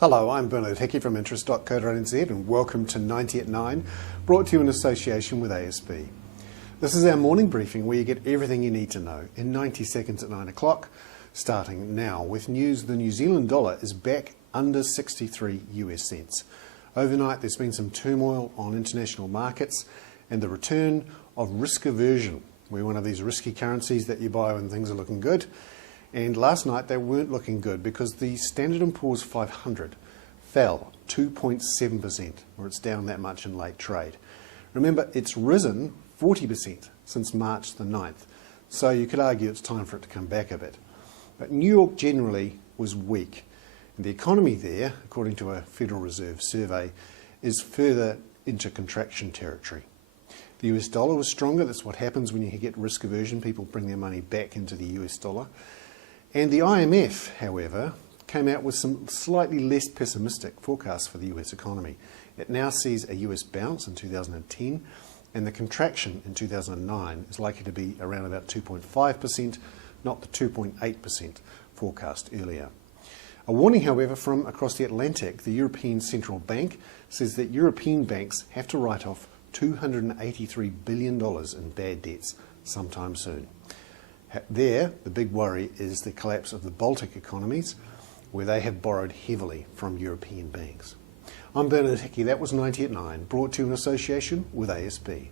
Hello, I'm Hickey from interest.co.nz and welcome to 90 at 9, brought to you in association with ASB. This is our morning briefing where you get everything you need to know in 90 seconds at 9 o'clock, starting now with news the New Zealand dollar is back under 63 US cents. Overnight there's been some turmoil on international markets and the return of risk aversion. We're one of these risky currencies that you buy when things are looking good. And last night they weren't looking good because the Standard & Poor's 500 fell 2.7%, or it's down that much in late trade. Remember, it's risen 40% since March the 9th, so you could argue it's time for it to come back a bit. But New York generally was weak, and the economy there, according to a Federal Reserve survey, is further into contraction territory. The US dollar was stronger. That's what happens when you get risk aversion. People bring their money back into the US dollar. And the IMF, however, came out with some slightly less pessimistic forecasts for the US economy. It now sees a US bounce in 2010, and the contraction in 2009 is likely to be around about 2.5%, not the 2.8% forecast earlier. A warning, however, from across the Atlantic, the European Central Bank says that European banks have to write off $283 billion in bad debts sometime soon. There, the big worry is the collapse of the Baltic economies, where they have borrowed heavily from European banks. I'm Hickey. That was 90 at 9, brought to you in association with ASB.